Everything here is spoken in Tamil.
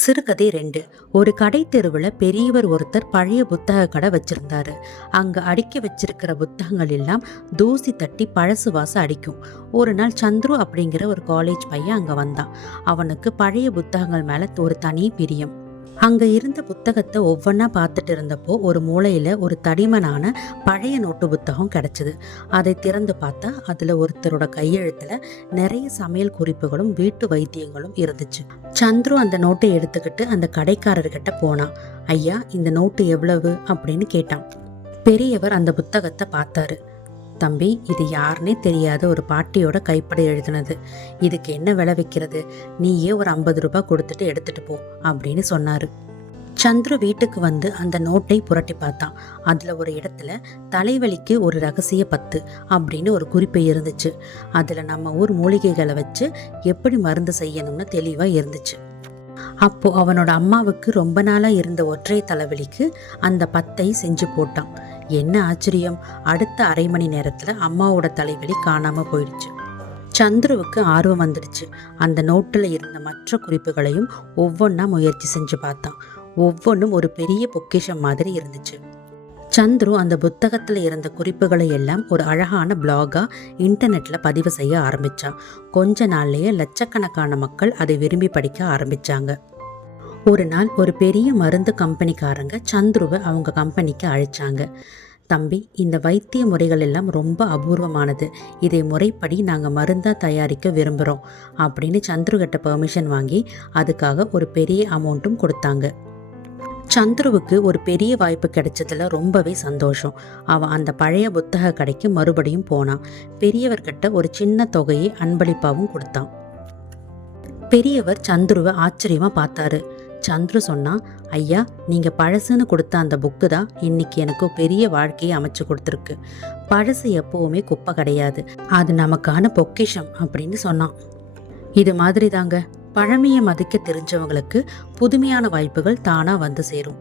சிறுகதை 2. ஒரு கடை தெருவில் பெரியவர் ஒருத்தர் பழைய புத்தக கடை வச்சிருந்தாரு. அங்க அடுக்கி வச்சிருக்கிற புத்தகங்கள் எல்லாம் தூசி தட்டி பழசு வாசம் அடிக்கும். ஒரு நாள் சந்துரு அப்படிங்கிற ஒரு காலேஜ் பையன் அங்க வந்தான். அவனுக்கு பழைய புத்தகங்கள் மேல ஒரு தனி பிரியம். அங்க இருந்த புத்தகத்தை ஒவ்வொன்றா பார்த்துட்டு இருந்தப்போ ஒரு மூலையில ஒரு தடிமனான பழைய நோட்டு புத்தகம் கிடைச்சது. அதை திறந்து பார்த்தா அதுல ஒருத்தரோட கையெழுத்துல நிறைய சமையல் குறிப்புகளும் வீட்டு வைத்தியங்களும் இருந்துச்சு. சந்துரு அந்த நோட்டை எடுத்துக்கிட்டு அந்த கடைக்காரர்கிட்ட போனான். ஐயா, இந்த நோட்டு எவ்வளவு அப்படின்னு கேட்டான். பெரியவர் அந்த புத்தகத்தை பார்த்தாரு. தம்பி, இது யாருன்னே தெரியாத ஒரு பாட்டியோட கைப்பட எழுதினது. இதுக்கு என்ன விலை வைக்கிறது? நீயே ஒரு 50 ரூபாய் கொடுத்துட்டு எடுத்துட்டு போ அப்படின்னு சொன்னாரு. சந்துரு வீட்டுக்கு வந்து அந்த நோட்டை புரட்டி பார்த்தான். அதுல ஒரு இடத்துல தலைவலிக்கு ஒரு ரகசிய பத்து அப்படின்னு ஒரு குறிப்பு இருந்துச்சு. அதுல நம்ம ஊர் மூலிகைகளை வச்சு எப்படி மருந்து செய்யணும்னு தெளிவா இருந்துச்சு. அப்போ அவனோட அம்மாவுக்கு ரொம்ப நாளா இருந்த ஒற்றை தலைவலிக்கு அந்த பத்தை செஞ்சு போட்டான். என்ன ஆச்சரியம்! அடுத்த அரை மணி நேரத்துல அம்மாவோட தலைவலி காணாம போயிடுச்சு. சந்துருவுக்கு ஆர்வம் வந்துடுச்சு. அந்த நோட்டுல இருந்த மற்ற குறிப்புகளையும் ஒவ்வொன்றா முயற்சி செஞ்சு பார்த்தான். ஒவ்வொன்றும் ஒரு பெரிய பொக்கிஷம் மாதிரி இருந்துச்சு. சந்துரு அந்த புத்தகத்துல இருந்த குறிப்புகளை எல்லாம் ஒரு அழகான பிளாகா இன்டர்நெட்ல பதிவு செய்ய ஆரம்பிச்சான். கொஞ்ச நாள்லயே லட்சக்கணக்கான மக்கள் அதை விரும்பி படிக்க ஆரம்பிச்சாங்க. ஒரு நாள் ஒரு பெரிய மருந்து கம்பெனிக்காரங்க சந்துருவை அவங்க கம்பெனிக்கு அழைச்சாங்க. தம்பி, இந்த வைத்திய முறைகள் எல்லாம் ரொம்ப அபூர்வமானது. இதை முறைப்படி நாங்கள் மருந்தாக தயாரிக்க விரும்புகிறோம் அப்படின்னு சந்துரு கிட்ட பெர்மிஷன் வாங்கி அதுக்காக ஒரு பெரிய அமௌண்ட்டும் கொடுத்தாங்க. சந்துருவுக்கு ஒரு பெரிய வாய்ப்பு கிடைச்சதுல ரொம்பவே சந்தோஷம். அவன் அந்த பழைய புத்தக கடைக்கு மறுபடியும் போனான். பெரியவர்கிட்ட ஒரு சின்ன தொகையை அன்பளிப்பாகவும் கொடுத்தான். பெரியவர் சந்துருவை ஆச்சரியமா பார்த்தாரு. சந்துரு சொன்னா, ஐயா, நீங்க பழசுன்னு கொடுத்த அந்த புக்கு தான் இன்னைக்கு எனக்கு பெரிய வாழ்க்கையை அமைச்சு கொடுத்துருக்கு. பழசு எப்பவுமே குப்பை கிடையாது, அது நமக்கான பொக்கிஷம் அப்படின்னு சொன்னான். இது மாதிரி தாங்க, பழமையை மதிக்க தெரிஞ்சவங்களுக்கு புதுமையான வாய்ப்புகள் தானா வந்து சேரும்.